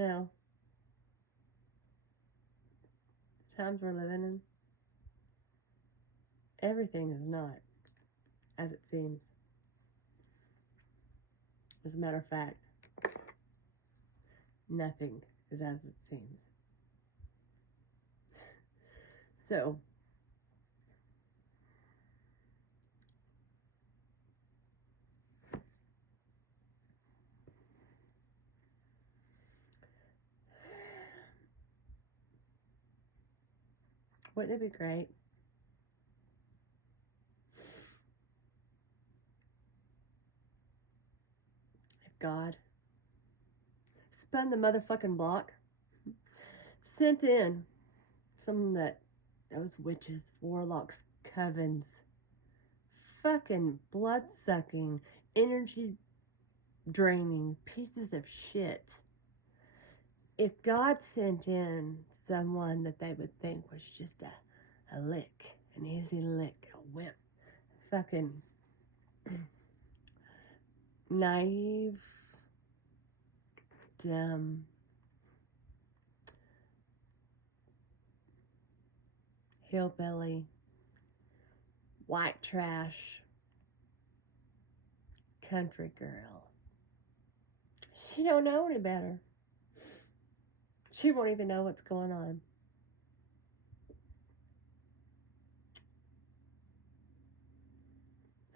know, times we're living in, everything is not as it seems. As a matter of fact, nothing is as it seems. So, wouldn't it be great if God spun the motherfucking block, sent in something that those witches, warlocks, covens, fucking blood sucking, energy draining pieces of shit. If God sent in someone that they would think was just a lick, an easy lick, a whip, fucking naive, dumb, hillbilly, white trash, country girl. She don't know any better. She won't even know what's going on.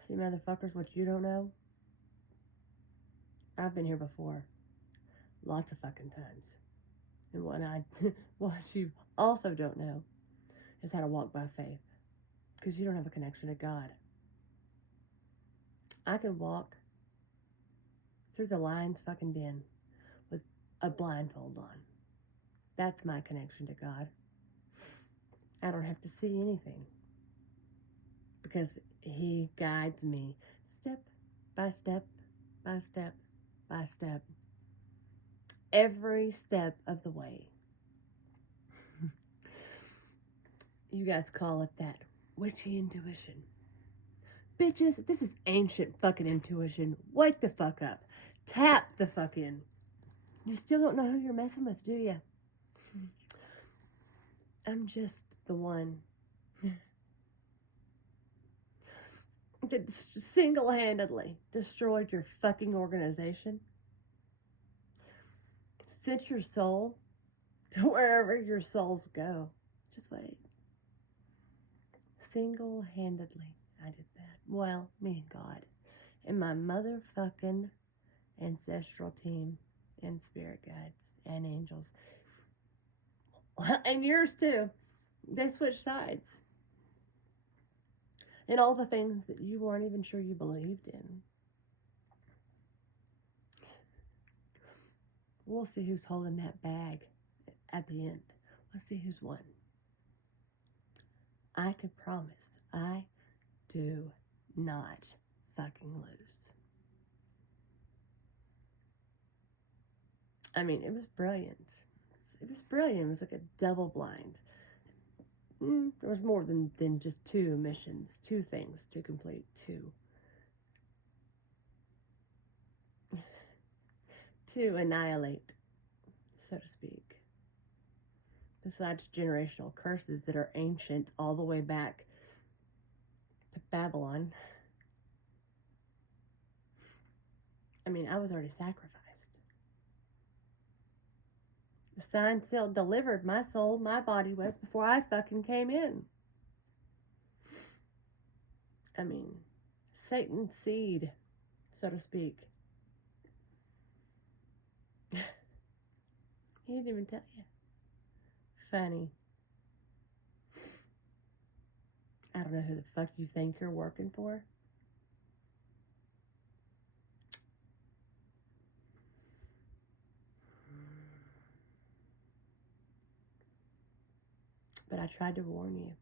See, motherfuckers, what you don't know? I've been here before. Lots of fucking times. And what you also don't know is how to walk by faith. Because you don't have a connection to God. I can walk through the lion's fucking den with a blindfold on. That's my connection to God. I don't have to see anything. Because He guides me step by step by step by step. Every step of the way. You guys call it that witchy intuition. Bitches, this is ancient fucking intuition. Wake the fuck up. Tap the fuck in. You still don't know who you're messing with, do you? I'm just the one that single-handedly destroyed your fucking organization. Sent your soul to wherever your souls go. Just wait. Single-handedly, I did that. Well, me and God. And my motherfucking ancestral team and spirit guides and angels. And yours too. They switched sides. And all the things that you weren't even sure you believed in. We'll see who's holding that bag at the end. Let's see who's won. I can promise I do not fucking lose. I mean, it was brilliant. It was brilliant. It was like a double blind. There was more than just two missions, two things to complete, to annihilate, so to speak. Besides generational curses that are ancient all the way back to Babylon. I mean, I was already sacrificed. The sign sealed delivered my soul, my body was before I fucking came in. I mean, Satan's seed, so to speak. He didn't even tell you. Funny. I don't know who the fuck you think you're working for. But I tried to warn you.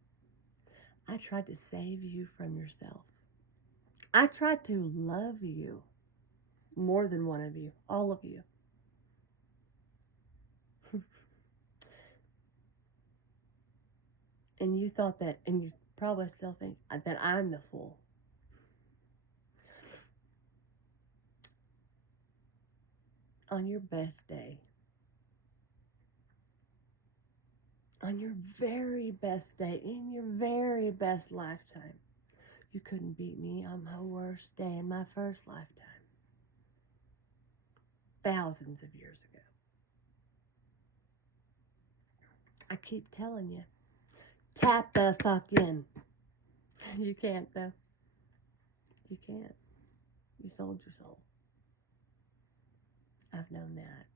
I tried to save you from yourself. I tried to love you. More than one of you. All of you. And you thought that, and you probably still think that I'm the fool. On your best day, on your very best day, in your very best lifetime, you couldn't beat me on my worst day in my first lifetime. Thousands of years ago. I keep telling you, tap the fuck in. You can't, though. You can't. You sold your soul. I've known that.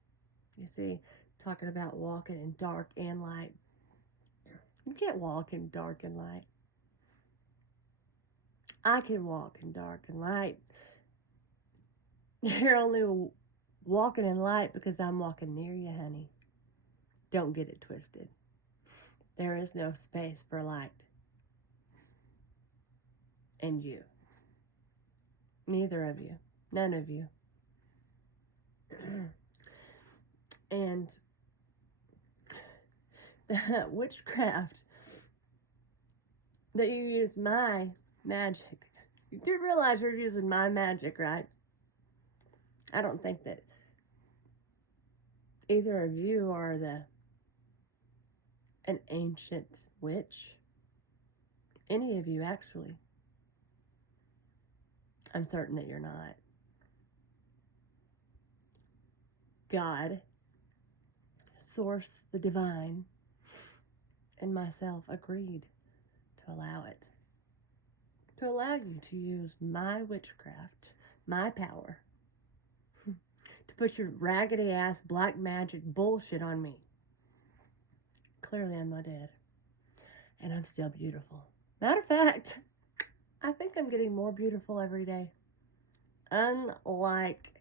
You see, talking about walking in dark and light. You can't walk in dark and light. I can walk in dark and light. You're only walking in light because I'm walking near you, honey. Don't get it twisted. There is no space for light. And you. Neither of you. None of you. And that witchcraft that you use my magic. You do realize you're using my magic, right? I don't think that either of you are an ancient witch. Any of you, actually. I'm certain that you're not. God, Source, the Divine, and myself agreed to allow it. To allow you to use my witchcraft, my power, to put your raggedy ass black magic bullshit on me. Clearly I'm not dead. And I'm still beautiful. Matter of fact, I think I'm getting more beautiful every day. Unlike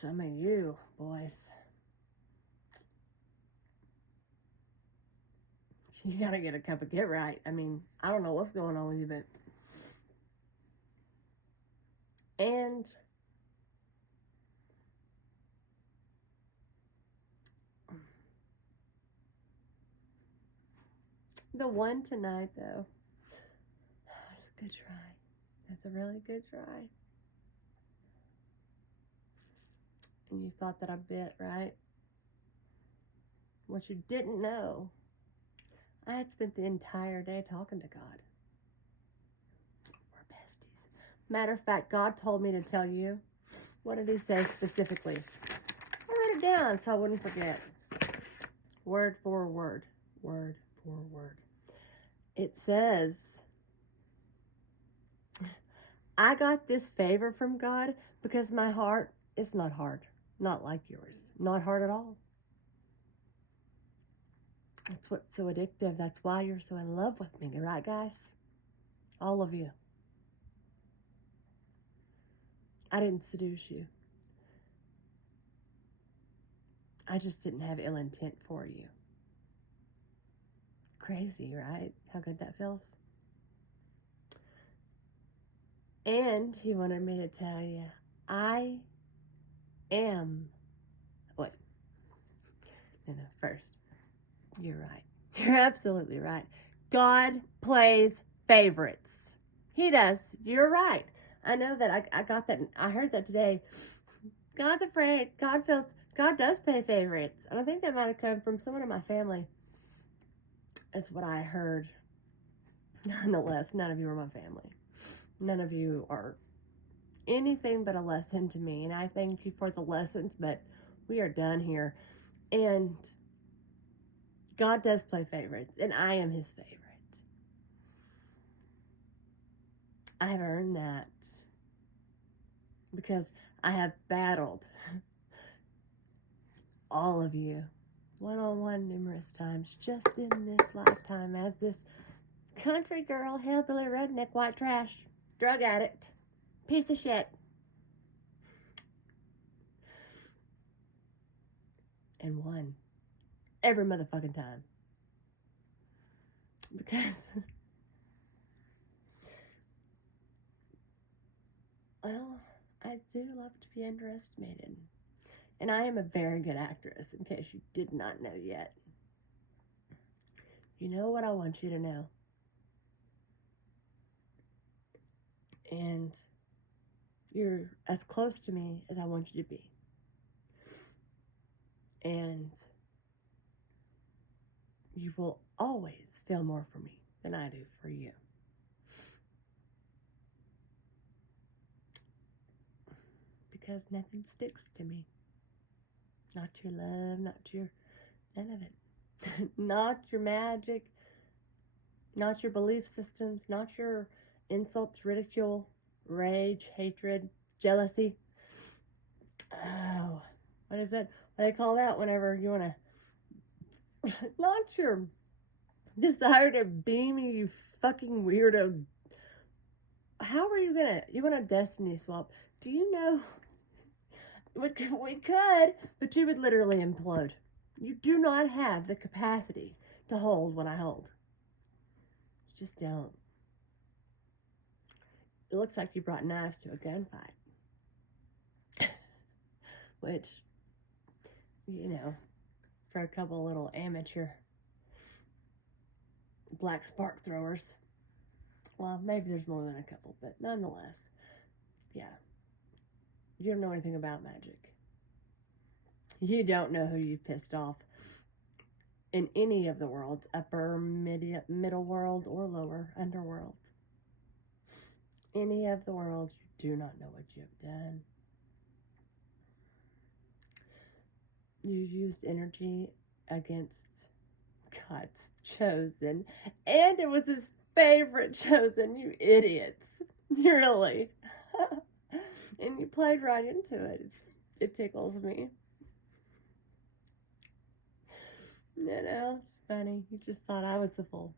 some of you boys. You gotta get a cup of get right. I mean, I don't know what's going on with you, but... And... the one tonight, though, that's a good try. That's a really good try. And you thought that I bit, right? What you didn't know, I had spent the entire day talking to God. We're besties. Matter of fact, God told me to tell you. What did he say specifically? I wrote it down so I wouldn't forget. Word for word. Word for word. It says, I got this favor from God because my heart is not hard. Not like yours. Not hard at all. That's what's so addictive. That's why you're so in love with me, right, guys? All of you. I didn't seduce you. I just didn't have ill intent for you. Crazy, right? How good that feels. And he wanted me to tell you, I am... Wait. No, first. You're right. You're absolutely right. God plays favorites. He does. You're right. I know that. I got that. I heard that today. God's afraid. God does play favorites. And I think that might have come from someone in my family. That's what I heard. Nonetheless, none of you are my family. None of you are anything but a lesson to me. And I thank you for the lessons, but we are done here. And God does play favorites, and I am his favorite. I have earned that because I have battled all of you one-on-one numerous times just in this lifetime as this country girl, hillbilly, redneck, white trash, drug addict, piece of shit. And won every motherfucking time. Because, well, I do love to be underestimated. And I am a very good actress, in case you did not know yet. You know what I want you to know. And you're as close to me as I want you to be. And you will always feel more for me than I do for you. Because nothing sticks to me. Not your love, not your, none of it. Not your magic, not your belief systems, not your insults, ridicule, rage, hatred, jealousy. Oh, what is that? What do they call that whenever you want to, not your desire to be me, you fucking weirdo. How are you gonna, you want a destiny swap? Do you know, we could, but you would literally implode. You do not have the capacity to hold what I hold. You just don't. It looks like you brought knives to a gunfight. Which, you know, for a couple little amateur black spark throwers. Well, maybe there's more than a couple, but nonetheless, yeah. You don't know anything about magic. You don't know who you pissed off in any of the worlds, upper, middle world, or lower, underworld. Any of the worlds, you do not know what you have done. You used energy against God's chosen, and it was his favorite chosen, you idiots. Really. And you played right into it. It tickles me. You know, it's funny. You just thought I was the fool.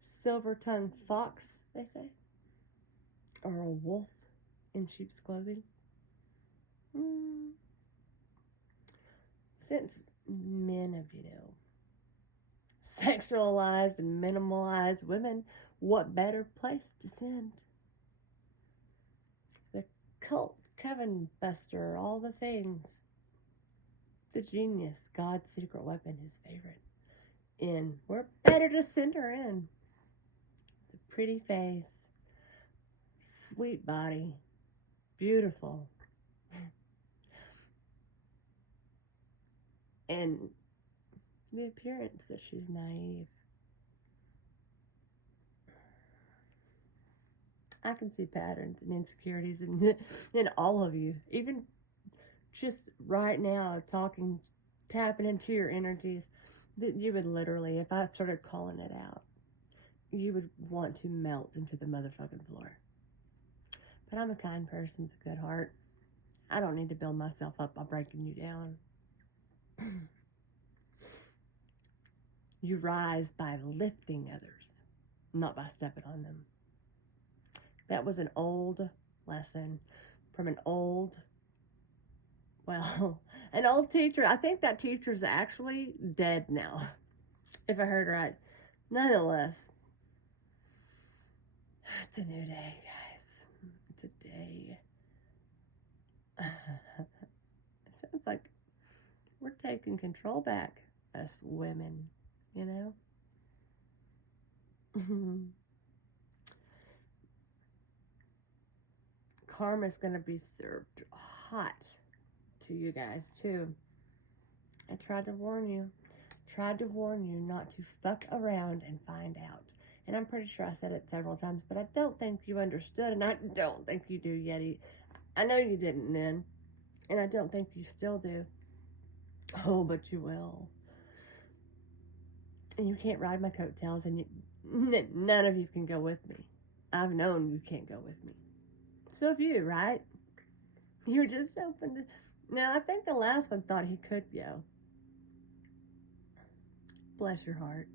Silver-tongued fox, they say. Or a wolf in sheep's clothing. Since men have, sexualized and minimalized women, what better place to send? The cult, Coven Buster, all the things. The genius, God's secret weapon, his favorite. In. We're better to send her in. The pretty face, sweet body, beautiful. And the appearance that she's naive. I can see patterns and insecurities in all of you. Even just right now, tapping into your energies, that you would literally, if I started calling it out, you would want to melt into the motherfucking floor. But I'm a kind person with a good heart. I don't need to build myself up by breaking you down. You rise by lifting others, not by stepping on them. That was an old lesson from an old teacher. I think that teacher's actually dead now, if I heard right. Nonetheless, it's a new day, guys. It's a day. It sounds like we're taking control back, us women, Karma's going to be served hot to you guys, too. I tried to warn you. Not to fuck around and find out. And I'm pretty sure I said it several times, but I don't think you understood, and I don't think you do yet. I know you didn't then, and I don't think you still do. Oh, but you will. And you can't ride my coattails, and none of you can go with me. I've known you can't go with me. So have you, right? You're just open to... Now, I think the last one thought he could go. Bless your heart.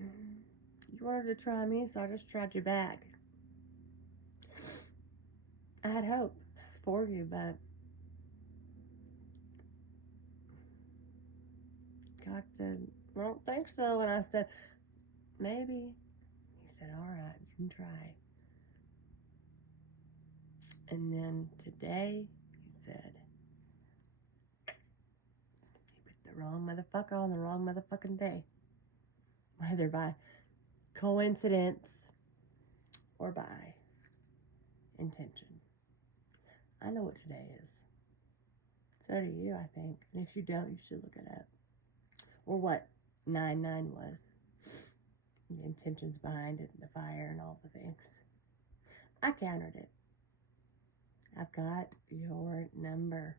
You wanted to try me, so I just tried you back. I had hope for you, but... God said, I don't think so. And I said, maybe. He said, all right, you can try. And then today, he said, he put the wrong motherfucker on the wrong motherfucking day. Whether by coincidence or by intention. I know what today is. So do you, I think. And if you don't, you should look it up. Or what 9/9 was. The intentions behind it, and the fire, and all the things. I countered it. I've got your number.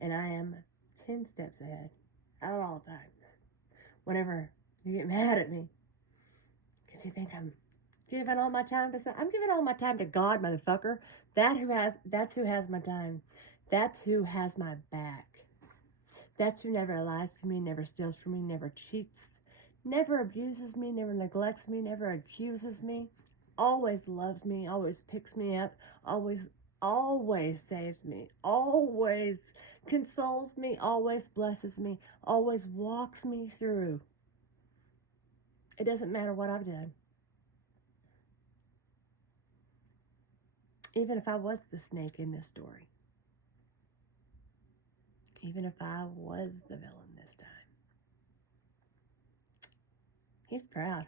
And I am 10 steps ahead at all times. Whenever you get mad at me, because you think I'm giving all my time to I'm giving all my time to God, motherfucker. That's who has my time. That's who has my back. That's who never lies to me, never steals from me, never cheats, never abuses me, never neglects me, never accuses me, always loves me, always picks me up, always saves me, always consoles me, always blesses me, always walks me through. It doesn't matter what I've done. Even if I was the snake in this story. Even if I was the villain this time. He's proud.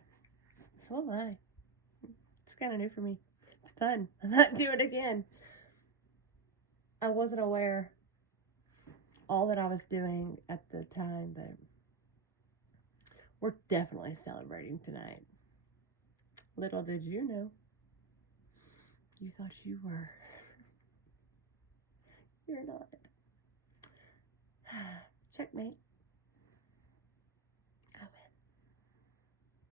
So am I. It's kind of new for me. It's fun. I might do it again. I wasn't aware all that I was doing at the time, but we're definitely celebrating tonight. Little did you know. You thought you were. You're not. Checkmate.